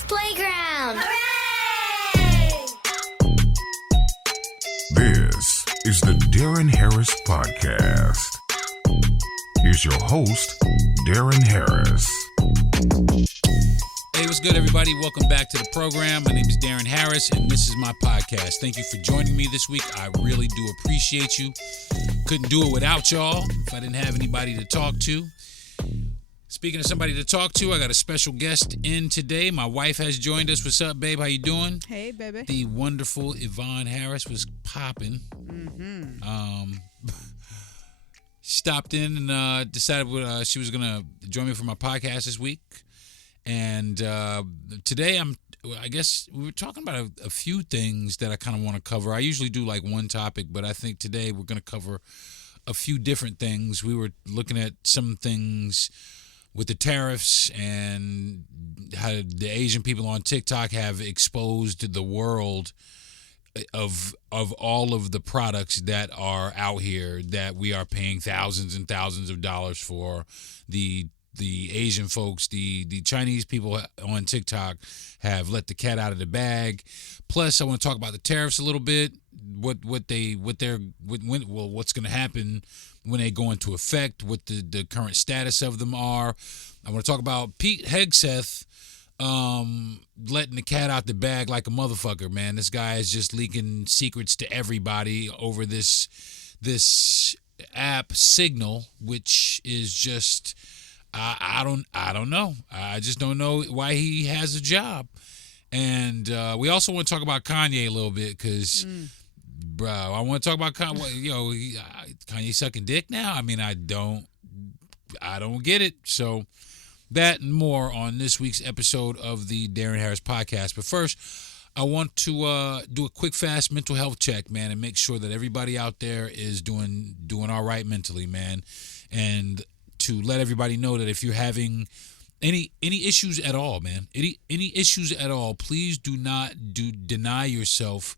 Kids Playground. Hooray! This is the Deron Harris Podcast. Here's your host, Deron Harris. Hey, what's good, everybody? Welcome back to the program. My name is Deron Harris, and this is my podcast. Thank you for joining me this week. I really do appreciate you. Couldn't do it without y'all if I didn't have anybody to talk to. Speaking of somebody to talk to, I got a special guest in today. My wife has joined us. What's up, babe? How you doing? Hey, baby. The wonderful Ivonne Harris was popping. Stopped in and decided she was going to join me for my podcast this week. And today I guess we were talking about a few things that I kind of want to cover. I usually do like one topic, but I think today we're going to cover a few different things. We were looking at some things with the tariffs and how the Asian people on TikTok have exposed the world of all of the products that are out here that we are paying thousands and thousands of dollars for. The Asian folks, the Chinese people on TikTok have let the cat out of the bag. Plus, I want to talk about the tariffs a little bit. What's going to happen when they go into effect? What the current status of them are. I want to talk about Pete Hegseth letting the cat out the bag like a motherfucker. Man, this guy is just leaking secrets to everybody over this app Signal, which is just. I don't know. I just don't know why he has a job. And we also want to talk about Kanye a little bit because, bro, I want to talk about Kanye. Kanye sucking dick now? I mean, I don't get it. So that and more on this week's episode of the Deron Harris Podcast. But first, I want to do a quick, fast mental health check, man, and make sure that everybody out there is doing all right mentally, man. And to let everybody know that if you're having any issues at all, man, any issues at all, please do not deny yourself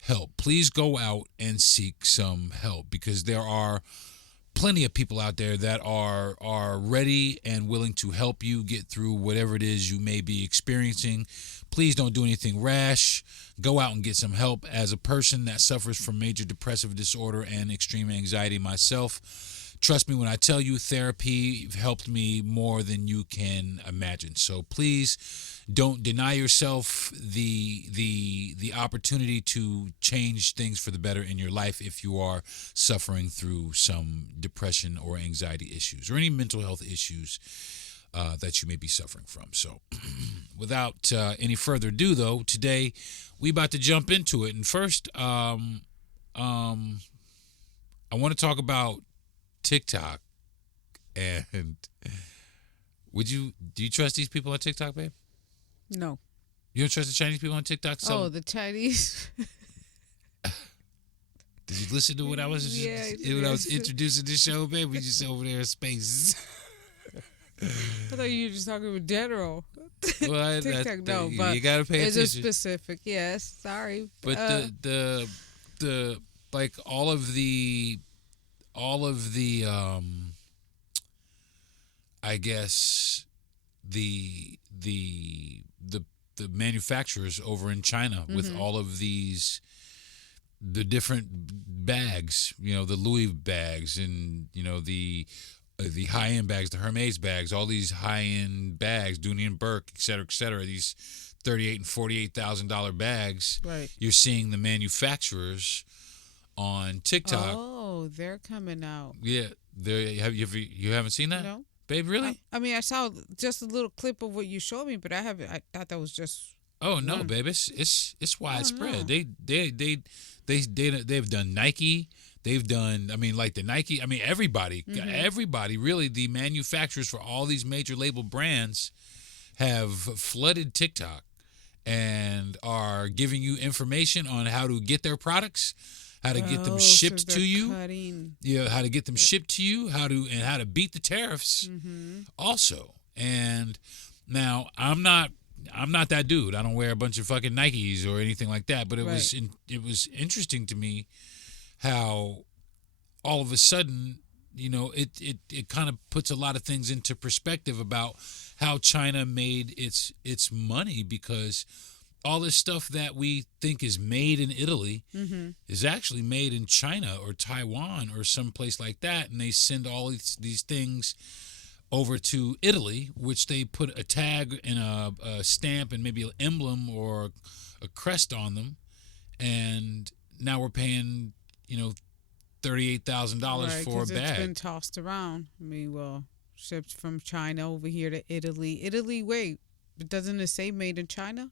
help. Please go out and seek some help because there are plenty of people out there that are ready and willing to help you get through whatever it is you may be experiencing. Please don't do anything rash. Go out and get some help. As a person that suffers from major depressive disorder and extreme anxiety myself, trust me when I tell you, therapy helped me more than you can imagine. So please don't deny yourself the opportunity to change things for the better in your life if you are suffering through some depression or anxiety issues or any mental health issues that you may be suffering from. So without any further ado, though, today we about to jump into it. And first, I want to talk about TikTok. And do you trust these people on TikTok, babe? No. You don't trust the Chinese people on TikTok? So, the Chinese. Did you listen to what I was when I was introducing this show, babe? We just over there in space. I thought you were just talking about general. Well, TikTok, no, but you gotta pay attention. It's a specific, yes. Sorry, but the like all of the I guess the manufacturers over in China with all of the different bags, the Louis bags and the high-end bags, the Hermes bags, all these high-end bags, Dooney and Burke, et cetera, these $38,000 and $48,000 bags. Right. You're seeing the manufacturers on TikTok. Oh, they're coming out. Yeah, you haven't seen that? No, babe, really? I mean, I saw just a little clip of what you showed me, but I thought that was just. Oh no, babe, it's widespread. No. They've done Nike. They've done. I mean, like the Nike. I mean, everybody, really. The manufacturers for all these major label brands have flooded TikTok and are giving you information on how to get their products. How to get them shipped to you? How to get them shipped to you? How to beat the tariffs? Also, and now I'm not that dude. I don't wear a bunch of fucking Nikes or anything like that. But it was interesting to me how all of a sudden it kind of puts a lot of things into perspective about how China made its money, because all this stuff that we think is made in Italy is actually made in China or Taiwan or someplace like that, and they send all these things over to Italy, which they put a tag and a stamp and maybe an emblem or a crest on them, and now we're paying $38,000 for a bag. It's been tossed around. I mean, well, shipped from China over here to Italy. Italy, wait, but doesn't it say made in China?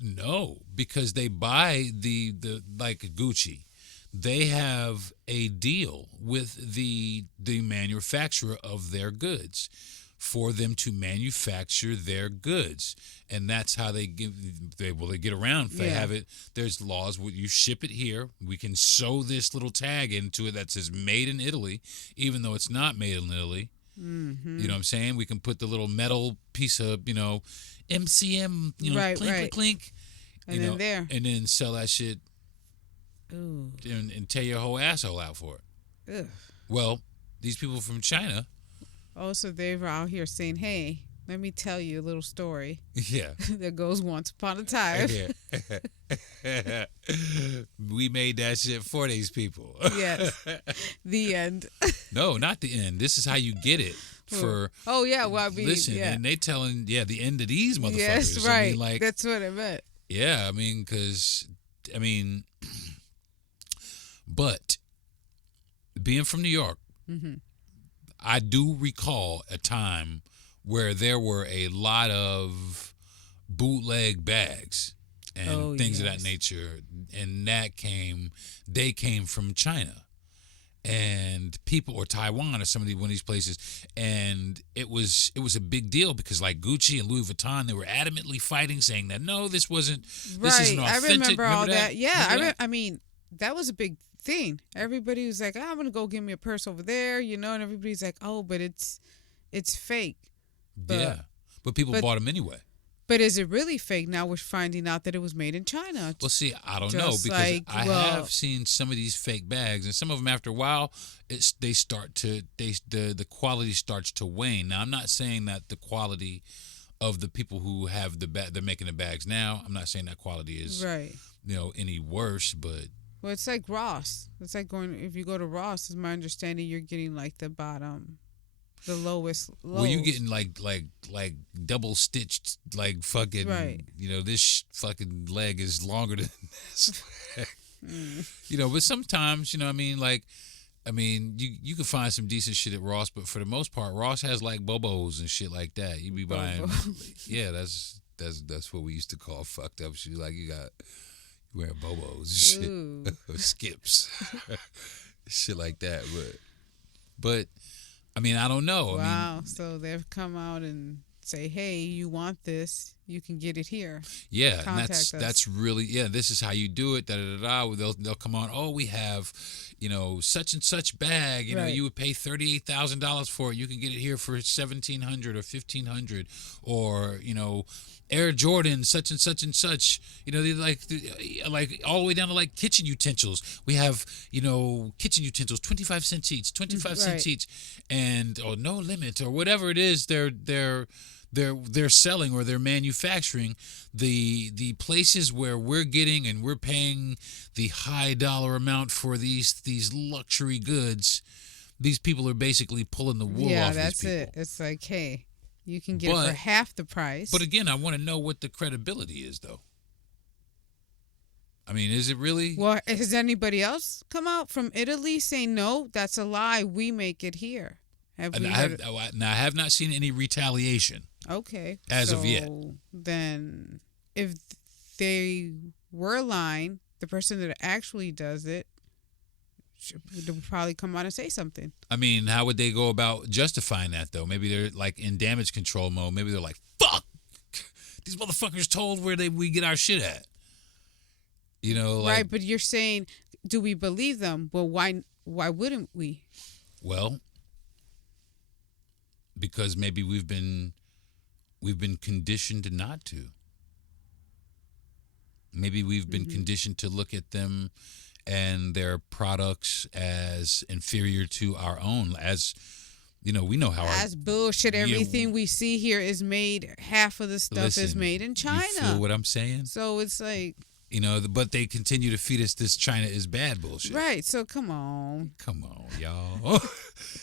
No, because they buy the like Gucci. They have a deal with the manufacturer of their goods for them to manufacture their goods, and that's how they get around. If they have it, there's laws where you ship it here. We can sew this little tag into it that says "Made in Italy," even though it's not made in Italy. Mm-hmm. You know what I'm saying? We can put the little metal piece of MCM, clink, clink, and then sell that shit. Ooh. And tear your whole asshole out for it. Ugh. Well, these people from China. Oh, so they're out here saying, hey, let me tell you a little story. Yeah. That goes once upon a time. Yeah. We made that shit for these people. Yes. The end. No, not the end. This is how you get it. For listen, and they telling the end of these motherfuckers. Yes, right. That's what I meant. Yeah, but being from New York, I do recall a time where there were a lot of bootleg bags and things of that nature, and they came from China and people, or Taiwan, or one of these places, and it was a big deal because like Gucci and Louis Vuitton, they were adamantly fighting, saying that no, this isn't authentic. I remember all that. Yeah, Remember that was a big thing. Everybody was like, I'm gonna go give me a purse over there, and everybody's like, oh, but it's fake. But people bought them anyway. But is it really fake? Now we're finding out that it was made in China. Well, see, I don't know, because I have seen some of these fake bags, and some of them after a while, the quality starts to wane. Now, I'm not saying that the quality of the people who have they're making the bags now, I'm not saying that quality is any worse, but. Well, it's like Ross. It's like if you go to Ross, is my understanding, you're getting like the bottom. The lowest lows. Well, you getting like double stitched, like fucking, this fucking leg is longer than this. But sometimes, you can find some decent shit at Ross, but for the most part, Ross has like Bobos and shit like that. You be buying, that's what we used to call fucked up shit. Like you wear Bobos and shit, or Skips, shit like that. But. I don't know. Wow. So they've come out and say, hey, you want this, you can get it here. Yeah, and that's really, this is how you do it, They'll come on, oh, we have, such and such bag, you would pay $38,000 for it. You can get it here for $1,700 or $1,500, or, Air Jordan, such and such and such. They like all the way down to like kitchen utensils. We have, kitchen utensils, 25 cents each, 25 cents each, and no limit, or whatever it is they're selling or they're manufacturing. The places where we're getting and we're paying the high dollar amount for these luxury goods, these people are basically pulling the wool off these people. Yeah, that's it. It's like, hey, you can get it for half the price. But again, I want to know what the credibility is, though. Is it really? Well, has anybody else come out from Italy saying, no, that's a lie, we make it here? I have not seen any retaliation. Okay. As of yet. Then if they were lying, the person that actually does it would probably come out and say something. How would they go about justifying that, though? Maybe they're like in damage control mode. Maybe they're like, fuck, these motherfuckers told where we get our shit at. Right, but you're saying, do we believe them? Well, why wouldn't we? Well, because maybe we've been conditioned not to. Maybe we've been conditioned to look at them and their products as inferior to our own. As you know, we know how That's bullshit. Everything we see here is made. Half of the stuff is made in China. You feel what I'm saying? So it's like, but they continue to feed us this China is bad bullshit. right. So come on. Come on, y'all.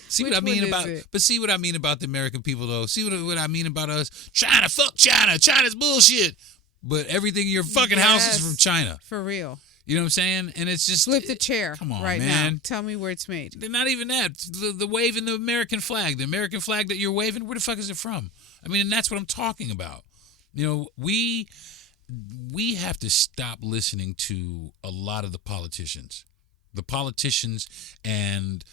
See what I Which mean one about? is it? But see what I mean about the American people, though. See what I mean about us? China, fuck China. China's bullshit. But everything in your fucking house is from China. For real. You know what I'm saying? And it's just Flip the chair. Come on, right man. now. Tell me where it's made. They're not even that. The waving the American flag that you're waving, where the fuck is it from? I mean, and that's what I'm talking about. We have to stop listening to a lot of the politicians and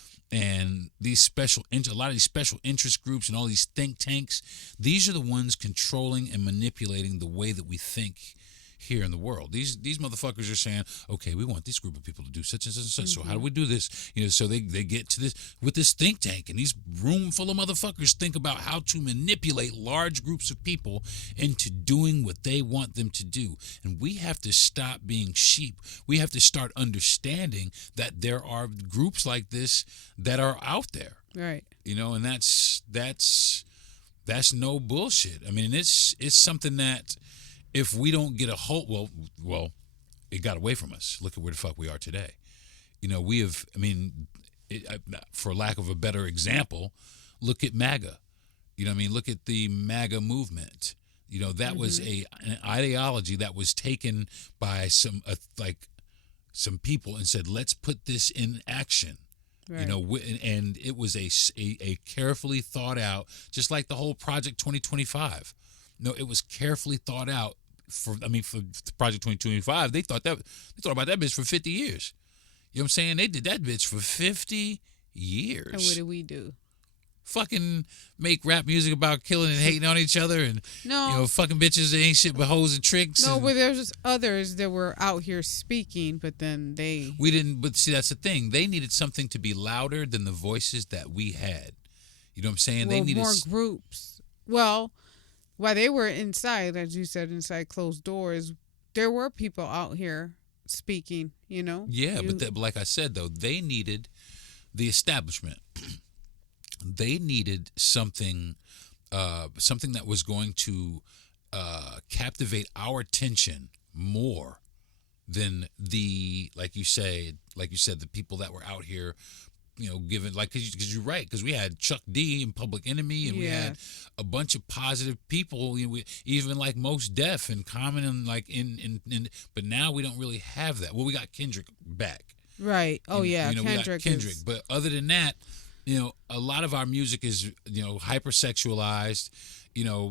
these a lot of these special interest groups and all these think tanks. These are the ones controlling and manipulating the way that we think here in the world. These motherfuckers are saying, okay, we want this group of people to do such and such and such. So how do we do this? So they get to this with this think tank, and these room full of motherfuckers think about how to manipulate large groups of people into doing what they want them to do. And we have to stop being sheep. We have to start understanding that there are groups like this that are out there. Right. And that's no bullshit. I mean, it's something that if we don't get a hold, well, it got away from us. Look at where the fuck we are today. We have, for lack of a better example, look at MAGA. Look at the MAGA movement. That was an ideology that was taken by some people and said, let's put this in action. Right. And it was a carefully thought out, just like the whole Project 2025. No, it was carefully thought out for Project 2025. They thought about that bitch for 50 years. You know what I'm saying? They did that bitch for 50 years. And what did we do? Fucking make rap music about killing and hating on each other and fucking bitches that ain't shit but hoes and tricks. No, but there's just others that were out here speaking, but then we didn't. But see, that's the thing. They needed something to be louder than the voices that we had. You know what I'm saying? Well, they needed more groups. Well, while they were inside, as you said, inside closed doors, there were people out here speaking, Yeah, but like I said, though, they needed the establishment. They needed something that was going to captivate our attention more than like you said, the people that were out here, given, because you're right, because we had Chuck D and Public Enemy, and we had a bunch of positive people, even like Most Def and Common, and but now we don't really have that. Well, we got Kendrick back, right? Oh yeah, we got Kendrick, but other than that, a lot of our music is hypersexualized,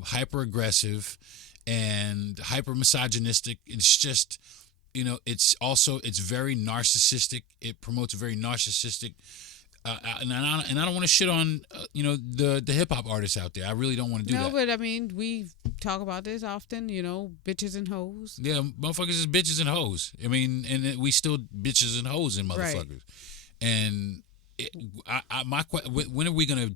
hyper aggressive, and hyper misogynistic. It's just it's very narcissistic. It promotes a very narcissistic. And I don't want to shit on the hip hop artists out there. I really don't want to do that. No, but we talk about this often. Bitches and hoes. Yeah, motherfuckers is bitches and hoes. And we still bitches and hoes in motherfuckers. Right. And when are we gonna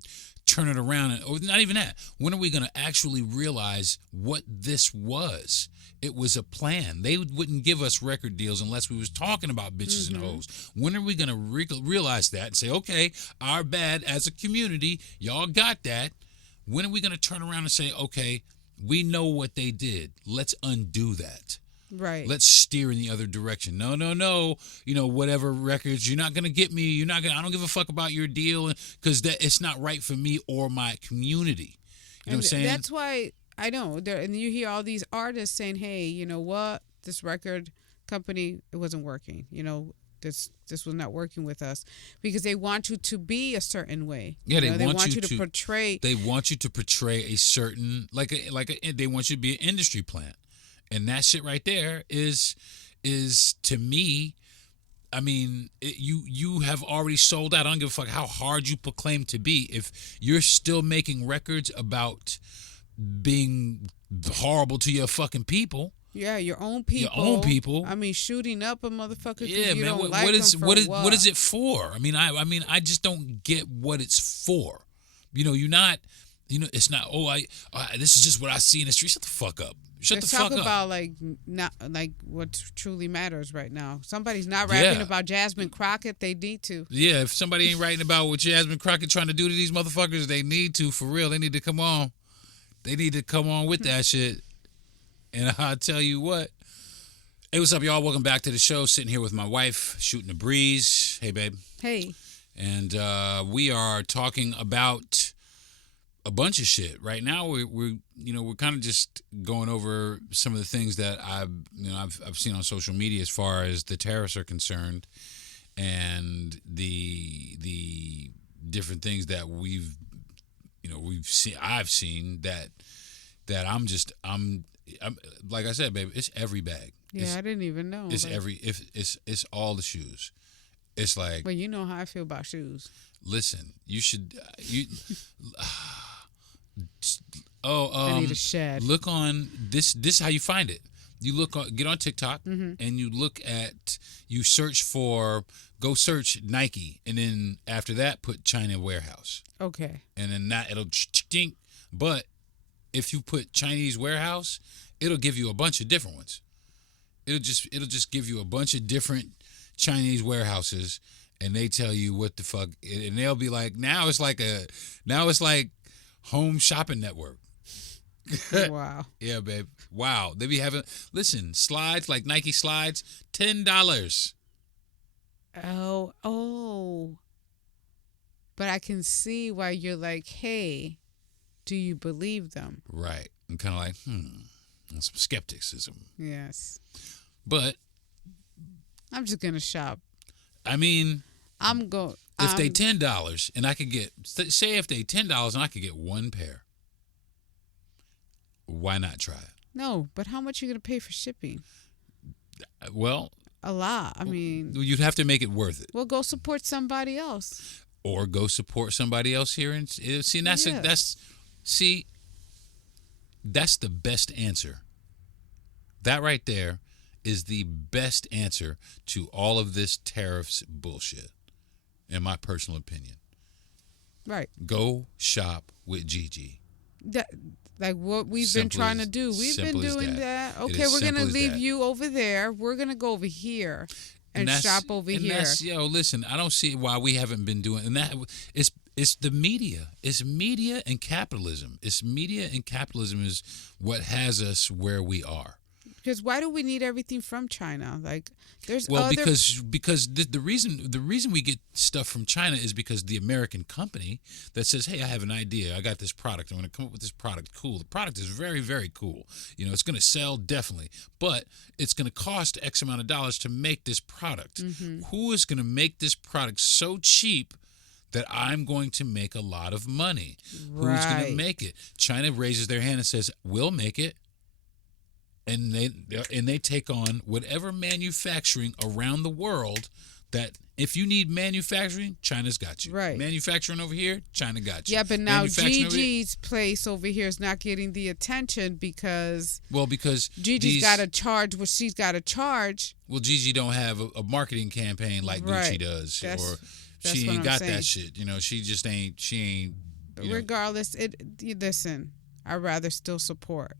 turn it around? Or not even that. When are we gonna actually realize what this was? It was a plan. They wouldn't give us record deals unless we was talking about bitches and hoes. When are we going to realize that and say, okay, our bad as a community, y'all got that. When are we going to turn around and say, okay, we know what they did. Let's undo that. Right. Let's steer in the other direction. No. Whatever records, you're not going to get me. I don't give a fuck about your deal because it's not right for me or my community. You know what I'm saying? That's why... I know, and you hear all these artists saying, "Hey, you know what? This record company, it wasn't working. This was not working with us because they want you to be a certain way. Yeah, they want you to portray. They want you to portray a certain they want you to be an industry plant, and that shit right there is to me. You have already sold out. I don't give a fuck how hard you proclaim to be. If you're still making records about being horrible to your fucking people. Yeah, your own people. Shooting up a motherfucker. Yeah, man. What is it for? I just don't get what it's for. You're not. It's not. This is just what I see in the street. Shut the fuck up. Shut Let's the fuck talk up. about not like what truly matters right now. Somebody's not rapping about Jasmine Crockett. They need to. Yeah, if somebody ain't writing about what Jasmine Crockett trying to do to these motherfuckers, they need to, for real. They need to come on. They need to come on with that shit. And I'll tell you what. Hey, what's up, y'all? Welcome back to the show. Sitting here with my wife, shooting the breeze. Hey, babe. Hey. And we are talking about a bunch of shit. Right now, we're kind of just going over some of the things that I've seen on social media as far as the tariffs are concerned, and the different things that I've seen that I'm like I said, baby, it's every bag. Yeah, I didn't even know. It's it's all the shoes. It's like, well, you know how I feel about shoes. Listen, you should I need a shed. Look on this. This is how you find it. You get on TikTok and you search go search Nike, and then after that put China warehouse. Okay. And then it'll chink. But if you put Chinese warehouse, it'll give you a bunch of different ones. It'll just give you a bunch of different Chinese warehouses, and they tell you what the fuck, and they'll be like, now it's like Home Shopping Network. Wow. Yeah, babe. Wow. They be having, listen, slides like Nike slides, $10. Oh. But I can see why you're like, hey, do you believe them? Right. I'm kind of like, some skepticism. Yes. But I'm just gonna shop. I mean, if they $10 and I could get, say if they $10 and I could get one pair, why not try it? No, but how much are you gonna pay for shipping? Well, a lot. I mean, you'd have to make it worth it. Well, go support somebody else. Or go support somebody else here and see. And that's that's the best answer. That right there is the best answer to all of this tariffs bullshit, in my personal opinion. Right. Go shop with Gigi. Like what we've been trying to do. We've been doing that. Okay, we're going to leave you over there. We're going to go over here and shop over here. Listen, I don't see why we haven't been doing, and that it's the media. It's media and capitalism. Media and capitalism is what has us where we are. Because why do we need everything from China? Like, there's because the reason we get stuff from China is because the American company that says, hey, I have an idea, I got this product, I'm going to come up with this product. Cool, the product is very, very cool. It's going to sell definitely, but it's going to cost X amount of dollars to make this product. Mm-hmm. Who is going to make this product so cheap that I'm going to make a lot of money? Right. Who's going to make it? China raises their hand and says, we'll make it. And they take on whatever manufacturing around the world that if you need manufacturing, China's got you. Right. Manufacturing over here, China got you. Yeah, but now Gigi's place over here is not getting the attention because Gigi's got to charge what she's got to charge. Well, Gigi don't have a marketing campaign like Gucci does, or she ain't got that shit. She just ain't. She ain't. Regardless, listen. I'd rather still support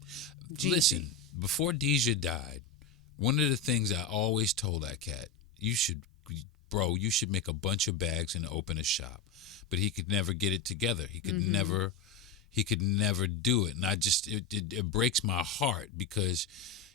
Gigi. Listen. Before Deja died, one of the things I always told that cat, you should make a bunch of bags and open a shop. But he could never get it together. He could never do it. And it breaks my heart because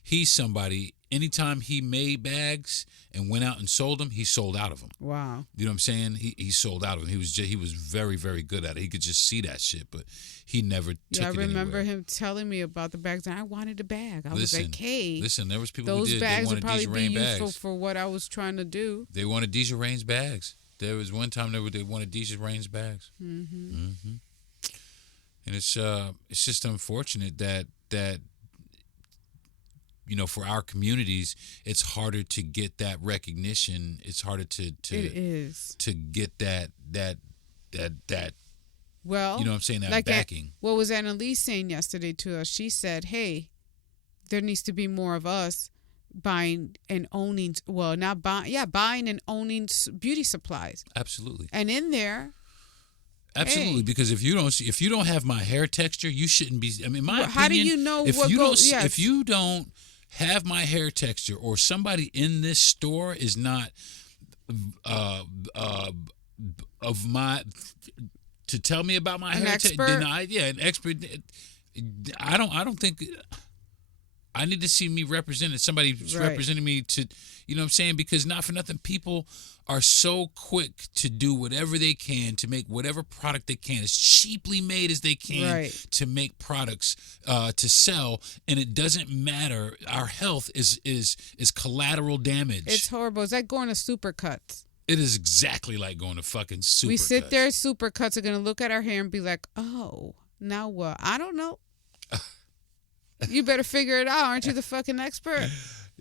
he's somebody, anytime he made bags and went out and sold them, he sold out of them. Wow. You know what I'm saying? He sold out of them. He was very, very good at it. He could just see that shit, but he never took it anywhere. I remember him telling me about the bags, and I wanted a bag. I was like, hey. Listen, there was people who did. Those bags would probably be useful for what I was trying to do. They wanted Deja Rain's bags. There was one time they wanted Deja Rain's bags. Mm-hmm. Mm-hmm. And it's just unfortunate that for our communities, it's harder to get that recognition. It's harder to get that well, you know what I'm saying, that backing. What was Annalise saying yesterday to us? She said, hey, there needs to be more of us buying and owning, buying and owning beauty supplies. Absolutely. And in there, Absolutely, because if you don't have my hair texture, you shouldn't be. I mean, my opinion. How do you know if what you goes? don't, Yes. if you don't have my hair texture, or somebody in this store is not of my to tell me about my An hair expert? then an expert. I don't think. I need to see me represented. Somebody representing me to, you know what I'm saying? Because not for nothing, people are so quick to do whatever they can to make whatever product they can as cheaply made as they can to make products to sell, and it doesn't matter. Our health is collateral damage. It's horrible. It's like going to Supercuts. It is exactly like going to fucking Supercuts. We sit there, Supercuts are going to look at our hair and be like, oh, now what? I don't know. You better figure it out. Aren't you the fucking expert?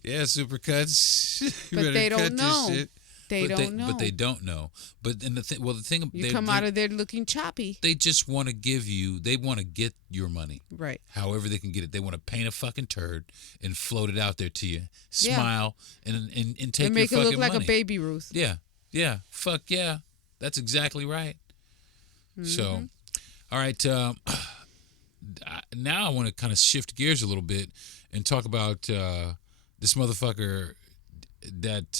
Yeah, Supercuts. But they don't know. They don't know. But they don't know. But and the thing, you come out of there looking choppy. They just want to give you. They want to get your money. Right. However they can get it. They want to paint a fucking turd and float it out there to you. Smile and take and make your it fucking look like money. a baby Ruth. Yeah. Fuck yeah. That's exactly right. Mm-hmm. So, all right. Now I want to kind of shift gears a little bit and talk about this motherfucker that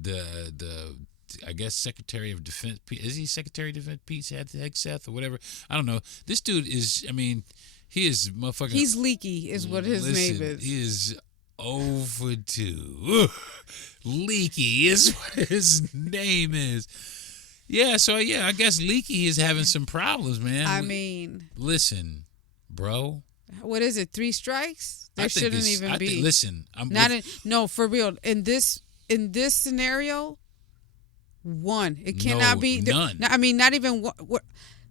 the I guess Secretary of Defense, is he Secretary of Defense, Pete Hegseth or whatever? I don't know. This dude is, I mean, he is motherfucking. He's leaky, is what his name is. He is 0 for 2. Leaky is what his name is. Yeah, so I guess Leaky is having some problems, man. I mean, listen, bro. What is it? 3 strikes? There shouldn't even be. Listen, no, for real. In this scenario, 1. It cannot be none. I mean, not even what.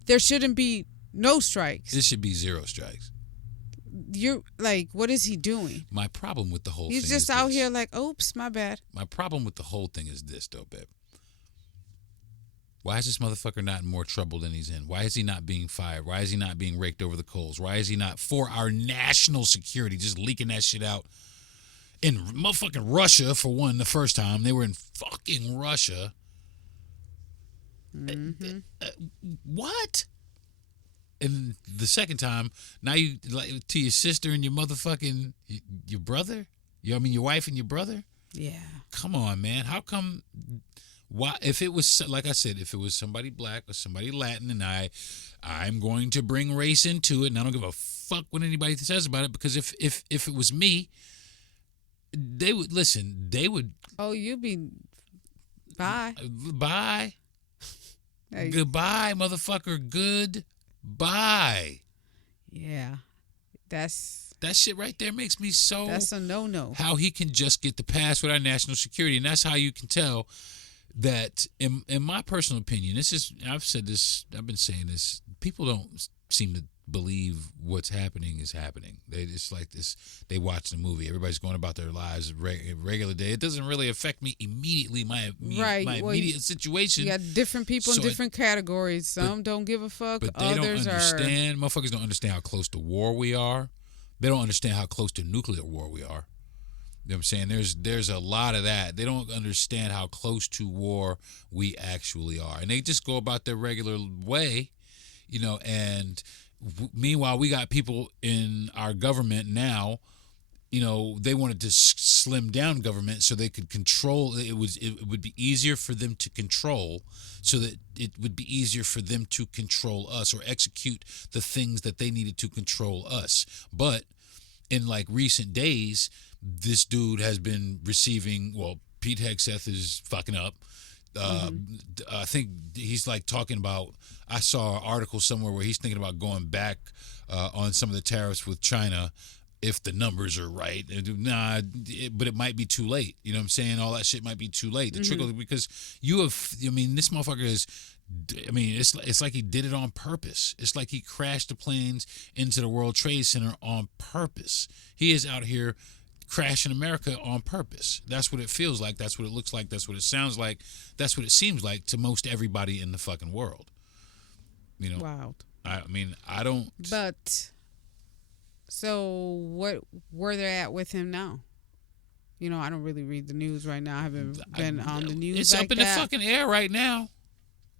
There shouldn't be no strikes. This should be 0 strikes. You're like, what is he doing? My problem with the whole He's thing just is out this. here like, oops, my bad. My problem with the whole thing is this, though, babe. Why is this motherfucker not in more trouble than he's in? Why is he not being fired? Why is he not being raked over the coals? Why is he not, for our national security, just leaking that shit out? In motherfucking Russia, for one, the first time. They were in fucking Russia. Mm-hmm. What? And the second time, now you, like, to your sister and your motherfucking, your brother? I mean, your wife and your brother? Yeah. Come on, man. How come... Why, if it was, like I said, if it was somebody black or somebody Latin, and I'm going to bring race into it, and I don't give a fuck what anybody says about it, because if it was me, they would listen. They would. Oh, you'd be. Bye. Bye. Hey. Goodbye, motherfucker. Goodbye. Yeah, that shit right there makes me so. That's a no. How he can just get the pass with our national security, and that's how you can tell. That in my personal opinion, I've said this, I've been saying this, people don't seem to believe what's happening is happening. They just like this, they watch the movie, everybody's going about their lives regular day. It doesn't really affect me immediately, my immediate situation. You got different people in different categories. Some don't give a fuck, but they others don't understand. Motherfuckers don't understand how close to war we are. They don't understand how close to nuclear war we are. You know what I'm saying? There's a lot of that. They don't understand how close to war we actually are. And they just go about their regular way, you know, and meanwhile, we got people in our government now, you know, they wanted to slim down government so they could control. It would be easier for them to control, so that it would be easier for them to control us or execute the things that they needed to control us. But in like recent days, this dude has been receiving, Pete Hegseth is fucking up. I think he's like talking about, I saw an article somewhere where he's thinking about going back on some of the tariffs with China if the numbers are right. But it might be too late. You know what I'm saying? All that shit might be too late. The trickle, because this motherfucker is, it's like he did it on purpose. It's like he crashed the planes into the World Trade Center on purpose. He is out here crashing America on purpose. That's what it feels like. That's what it looks like. That's what it sounds like. That's what it seems like to most everybody in the fucking world. You know? Wow. I don't. But, so where they're at with him now? You know, I don't really read the news right now. I haven't been on the news. It's like up in that. the fucking air right now.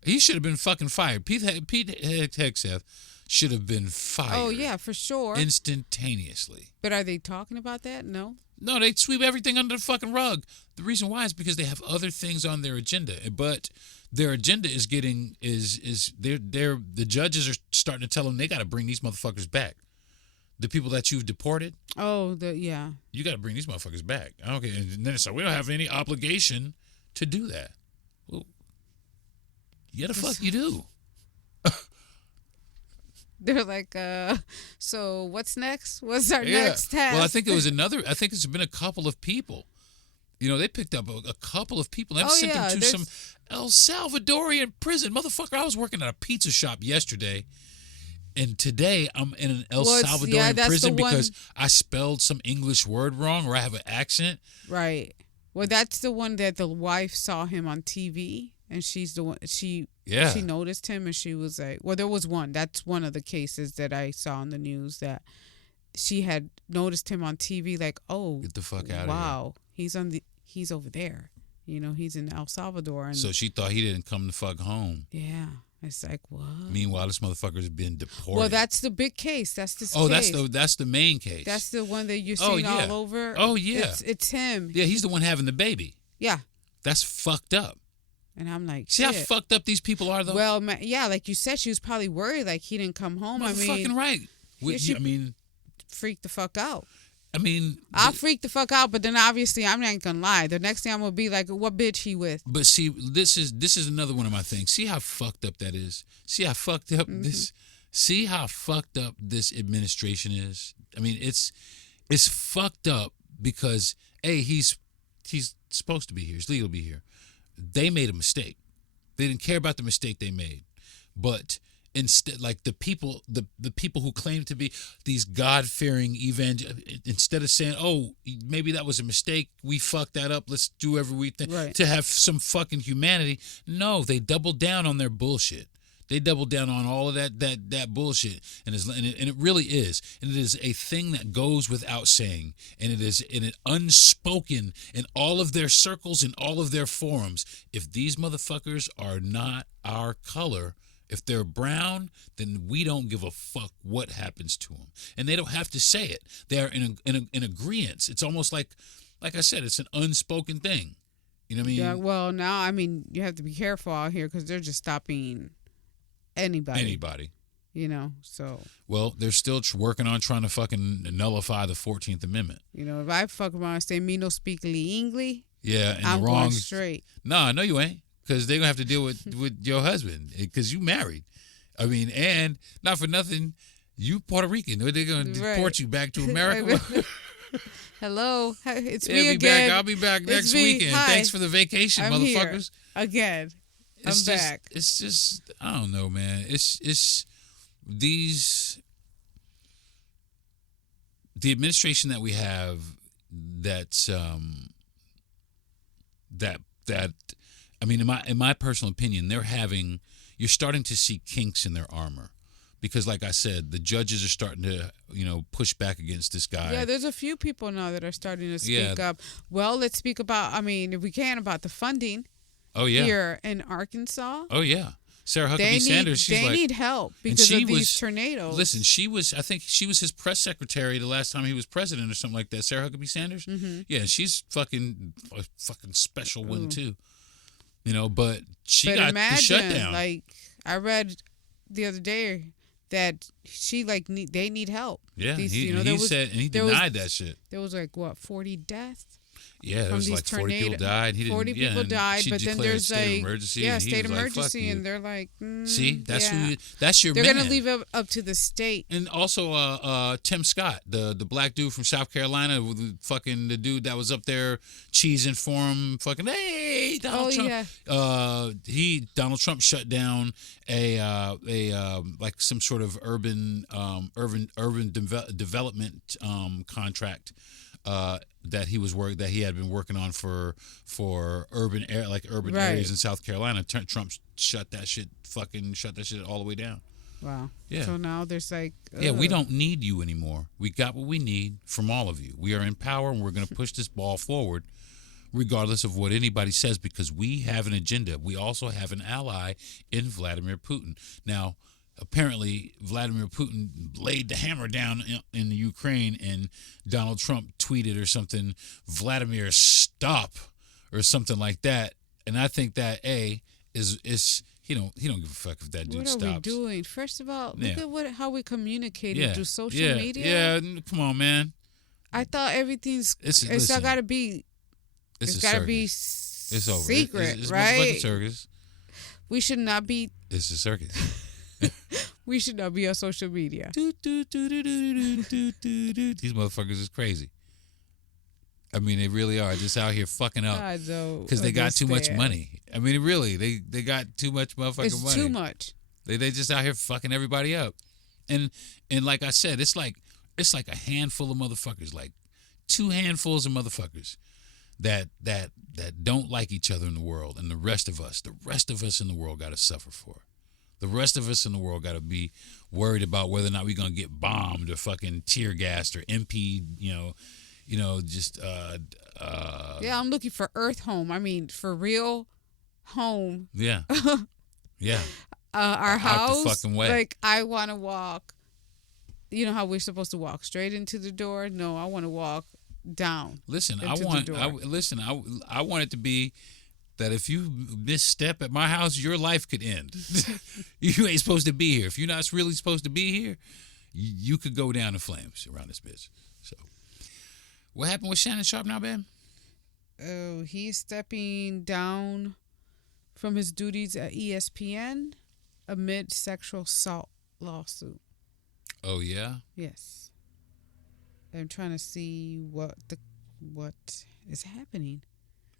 He should have been fucking fired. Pete Hegseth should have been fired. Oh yeah, for sure. Instantaneously. But are they talking about that? No. No, they sweep everything under the fucking rug. The reason why is because they have other things on their agenda. But their agenda is the judges are starting to tell them they got to bring these motherfuckers back. The people that you've deported. Oh, yeah. You got to bring these motherfuckers back. Okay, and then it's like we don't have any obligation to do that. Well, yeah, the fuck you do. They're like, so what's next? What's our next task? Well, I think it's been a couple of people. You know, they picked up a couple of people. They've sent them to some El Salvadorian prison. Motherfucker, I was working at a pizza shop yesterday, and today I'm in an El Salvadorian prison because I spelled some English word wrong or I have an accent. Right. Well, that's the one that the wife saw him on TV, and she's the one, she noticed him, and she was like, well, there was one. That's one of the cases that I saw on the news that she had noticed him on TV, like, oh, get the fuck out of here. Wow, he's over there. You know, he's in El Salvador. And so she thought he didn't come the fuck home. Yeah. It's like, what? Meanwhile, this motherfucker's been deported. Well, that's the big case. That's the case. That's the main case. That's the one that you're seeing all over. Oh, yeah. It's him. Yeah, he's the one having the baby. Yeah. That's fucked up. And I'm like, see how fucked up these people are, though? Well, yeah, like you said, she was probably worried, like he didn't come home. Fucking right. Freak the fuck out. I'll freak the fuck out, but then obviously I'm not gonna lie. The next thing I'm gonna be like, what bitch he with? But see, this is another one of my things. See how fucked up that is. See how fucked up this. See how fucked up this administration is. I mean, it's fucked up because he's supposed to be here. He's legal to be here. They made a mistake. They didn't care about the mistake they made, but. Instead, like the people who claim to be these God-fearing instead of saying, "Oh, maybe that was a mistake, we fucked that up, let's do everything to have some fucking humanity." No, they doubled down on their bullshit. They doubled down on all of that bullshit, and it really is, and it is a thing that goes without saying, and it is unspoken in all of their circles, in all of their forums. If these motherfuckers are not our color. If they're brown, then we don't give a fuck what happens to them. And they don't have to say it. They are in agreement. It's almost like I said, it's an unspoken thing. You know what I mean? Yeah, well, now, you have to be careful out here because they're just stopping anybody. Anybody. You know, so. Well, they're still working on trying to fucking nullify the 14th Amendment. You know, if I fuck around and say me no speak English, yeah, and I'm the wrong, going straight. No, you ain't. Because they're going to have to deal with your husband because you married. And not for nothing, you Puerto Rican. They're going to deport you back to America. Hello. It's me again. I'll be back next weekend. Hi. Thanks for the vacation, I'm motherfuckers. Here. Again. I'm back. It's just, I don't know, man. It's the administration that we have that's in my personal opinion, you're starting to see kinks in their armor. Because like I said, the judges are starting to, push back against this guy. Yeah, there's a few people now that are starting to speak up. Well, let's speak about, if we can, about the funding here in Arkansas. Oh, yeah. Sarah Huckabee Sanders, they need help because of these tornadoes. Listen, I think she was his press secretary the last time he was president or something like that. Sarah Huckabee Sanders? Mm-hmm. Yeah, she's a fucking special one, too. But she got the shutdown. Like, I read the other day that they need help. Yeah, he said, and he denied that shit. There was 40 deaths? Yeah, there was 40 people died. 40 people died, but then there's state emergency. Yeah, state emergency, and they're like, see, that's your they're man. They're gonna leave it up to the state. And also, Tim Scott, the black dude from South Carolina, the dude that was up there cheesing for him, fucking hey Donald Trump. Yeah. Donald Trump shut down a some sort of urban development contract. That he had been working on for urban areas in South Carolina. Trump shut that shit all the way down. Wow. Yeah. So now there's we don't need you anymore. We got what we need from all of you. We are in power and we're going to push this ball forward. regardless of what anybody says, because we have an agenda. We also have an ally in Vladimir Putin. Now, apparently, Vladimir Putin laid the hammer down in the Ukraine, and Donald Trump tweeted or something, Vladimir, stop, or something like that. And I think that, is he don't give a fuck if that dude stops. What are we doing? First of all, look at how we communicate through social media. Yeah, come on, man. I thought everything's it's got to be it's over. Secret, it's right? A circus. We should not be. It's a circus. We should not be on social media. These motherfuckers is crazy. I mean, they really are just out here fucking up because they got too much money. I mean, really, they got too much motherfucking money. It's too much. They just out here fucking everybody up, and like I said, it's like a handful of motherfuckers, like 2 handfuls of motherfuckers that don't like each other in the world, and the rest of us in the world got to suffer for it. The rest of us in the world got to be worried about whether or not we're gonna get bombed or fucking tear gassed or MP, just yeah, I'm looking for Earth home. I mean, for real home. Yeah. Yeah. Our house. Out the fucking way. Like, I want to walk. You know how we're supposed to walk straight into the door? No, I want to walk down. Listen, I want it to be that if you misstep at my house, your life could end. You ain't supposed to be here. If you're not really supposed to be here, you could go down in flames around this bitch. So, what happened with Shannon Sharpe now, Ben? Oh, he's stepping down from his duties at ESPN amid sexual assault lawsuit. Oh, yeah? Yes. I'm trying to see what is happening.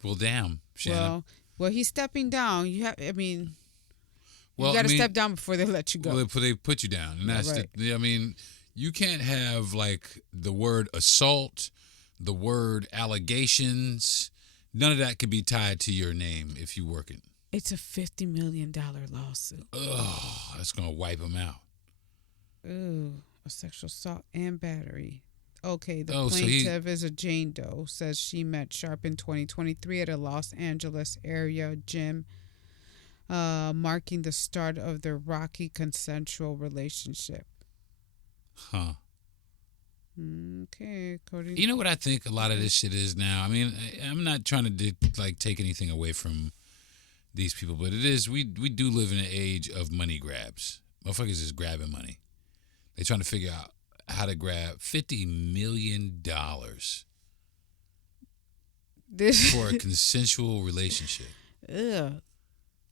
Well, damn, Shannon. Well, he's stepping down. You got to step down before they let you go. Well, they put you down, and that's right. You can't have like the word assault, the word allegations. None of that could be tied to your name if you work it. It's a $50 million lawsuit. Oh, that's gonna wipe them out. Ooh, a sexual assault and battery. Okay, the plaintiff is a Jane Doe, says she met Sharpe in 2023 at a Los Angeles area gym, marking the start of their rocky consensual relationship. Huh. Okay, according. You know what I think a lot of this shit is now? I mean, I'm not trying to take anything away from these people, but it is. We do live in an age of money grabs. Motherfuckers is grabbing money. They're trying to figure out how to grab $50 million for a consensual relationship. Ugh.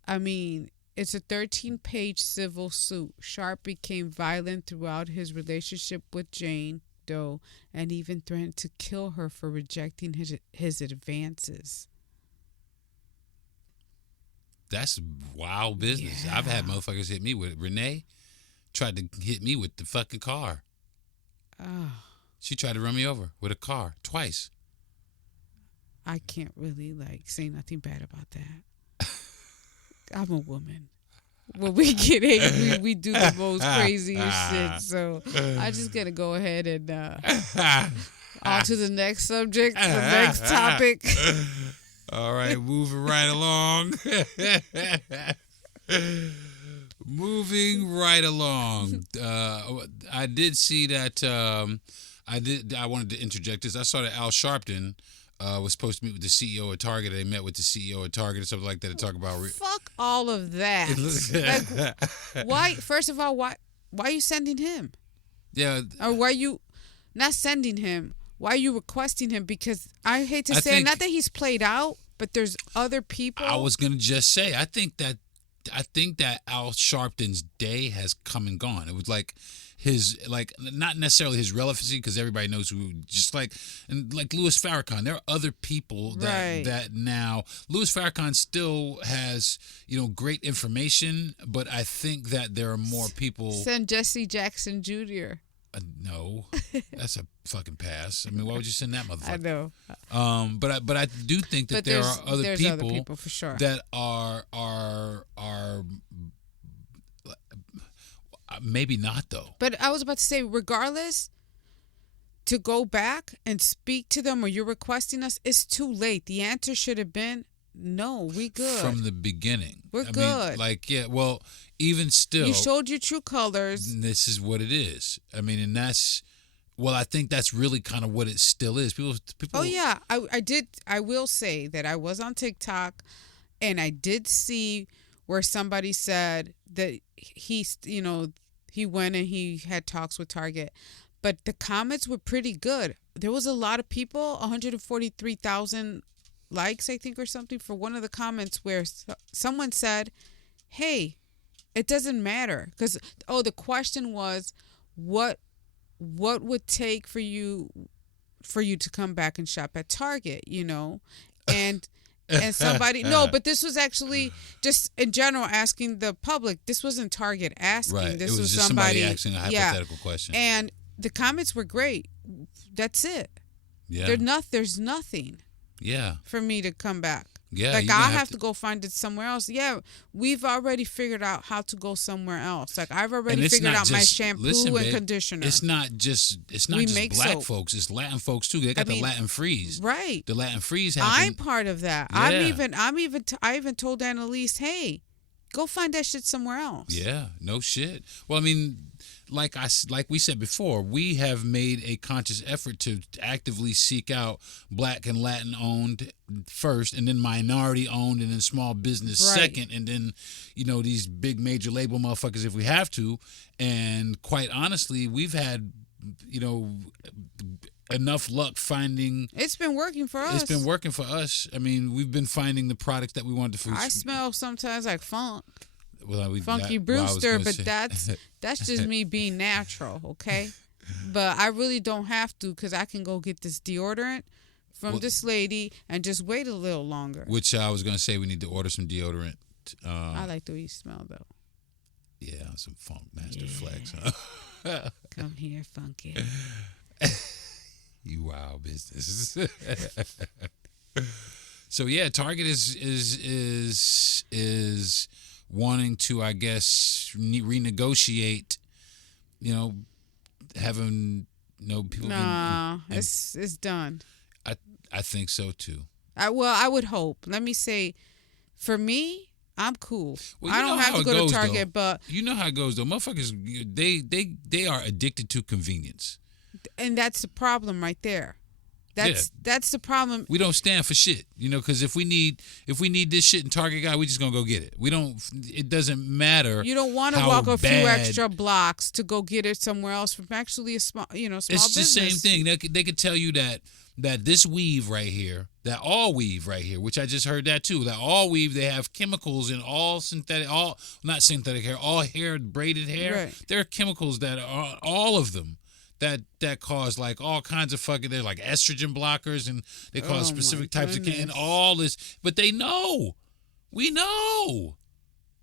I mean, it's a 13-page civil suit. Sharpe became violent throughout his relationship with Jane Doe and even threatened to kill her for rejecting his advances. That's wild business. Yeah. I've had motherfuckers hit me with Renee. Tried to hit me with the fucking car. Oh. She tried to run me over with a car twice. I can't really say nothing bad about that. I'm a woman. When we get angry, we do the most craziest shit. So I'm just gonna go ahead and on to the next subject, the next topic. All right, moving right along. Moving right along. I did see that. I wanted to interject this. I saw that Al Sharpton was supposed to meet with the CEO of Target. They met with the CEO of Target or something like that to talk about. Fuck all of that. Why? First of all, why are you sending him? Yeah. Or why are you not sending him? Why are you requesting him? Because I hate to say, not that he's played out, but there's other people. I was gonna just say, I think that Al Sharpton's day has come and gone. It was like his, not necessarily his relevancy, because everybody knows who, just like Louis Farrakhan. There are other people that now, Louis Farrakhan still has, great information, but I think that there are more people. Send Jesse Jackson Jr. No, that's a fucking pass. I mean, why would you send that motherfucker? I know. But I do think that there are other people for sure that are maybe not though. But I was about to say, regardless, to go back and speak to them, or you're requesting us, it's too late. The answer should have been, no, we good. From the beginning. We're I good. mean, like, yeah, well, even still. You showed your true colors. This is what it is. I mean, and that's, well, I think that's really kind of what it still is. People. Oh, yeah. I did. I will say that I was on TikTok, and I did see where somebody said that he went and he had talks with Target. But the comments were pretty good. There was a lot of people, 143,000 likes, I think, or something, for one of the comments where someone said, hey, it doesn't matter. Because, the question was, what would take for you to come back and shop at Target, And somebody, no, but this was actually just in general asking the public. This wasn't Target asking. Right. This it was just somebody asking a hypothetical question. And the comments were great. That's it. Yeah. There's nothing. Yeah. For me to come back. Yeah. Like, I'll have to go find it somewhere else. Yeah, we've already figured out how to go somewhere else. Like, I've already figured out my shampoo and conditioner. It's not just black folks. It's Latin folks too. They got the Latin freeze. Right. The Latin freeze happened. I'm part of that. Yeah. I even told Annalise, hey, go find that shit somewhere else. Yeah. No shit. Well, I mean, like we said before, we have made a conscious effort to actively seek out Black and Latin owned first, and then minority owned, and then small business second, and then these big major label motherfuckers if we have to. And quite honestly, we've had enough luck finding. It's been working for us. It's been working for us. I mean, we've been finding the products that we wanted to. I smell sometimes like funk. Well, Funky Brewster, but that's just me being natural, okay? But I really don't have to, because I can go get this deodorant from this lady and just wait a little longer. Which I was going to say, we need to order some deodorant. I like the way you smell, though. Yeah, some Funk Master Flex. Huh? Come here, Funky. You wild business. So yeah, Target is wanting to, I guess, renegotiate. Having people. Nah, it's done. I think so too. I would hope. Let me say, for me, I'm cool. Well, I don't have to go to Target, but you know how it goes though. Motherfuckers, they are addicted to convenience, and that's the problem right there. That's the problem. We don't stand for shit, because if we need this shit in Target guy, we just gonna go get it. We don't. It doesn't matter. You don't want to walk a few extra blocks to go get it somewhere else from actually a small business. It's the same thing. They could tell you that this weave right here, that all weave right here, which I just heard that too. That all weave, they have chemicals in all synthetic, not synthetic hair, all hair, braided hair. Right. There are chemicals that are all of them. That cause like all kinds of fucking, they're like estrogen blockers, and they cause specific types of cancer, and all this, but they know. We know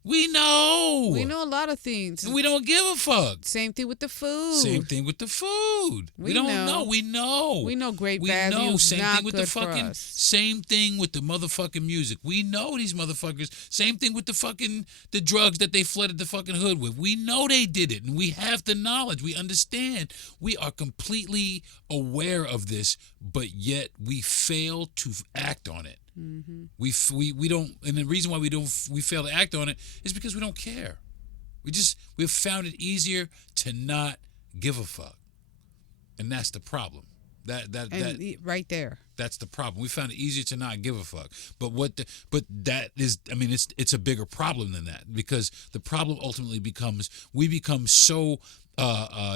a lot of things, and we don't give a fuck. Same thing with the food. We don't know. We know great we value. know. Same not thing with good the fucking. Same thing with the motherfucking music. We know these motherfuckers. Same thing with the drugs that they flooded the fucking hood with. We know they did it, and we have the knowledge. We understand. We are completely aware of this, but yet we fail to act on it. Mm-hmm. We don't, and the reason why we fail to act on it is because we don't care. We've found it easier to not give a fuck, and that's the problem. That right there. That's the problem. We found it easier to not give a fuck. But that is, I mean, it's a bigger problem than that, because the problem ultimately becomes we become so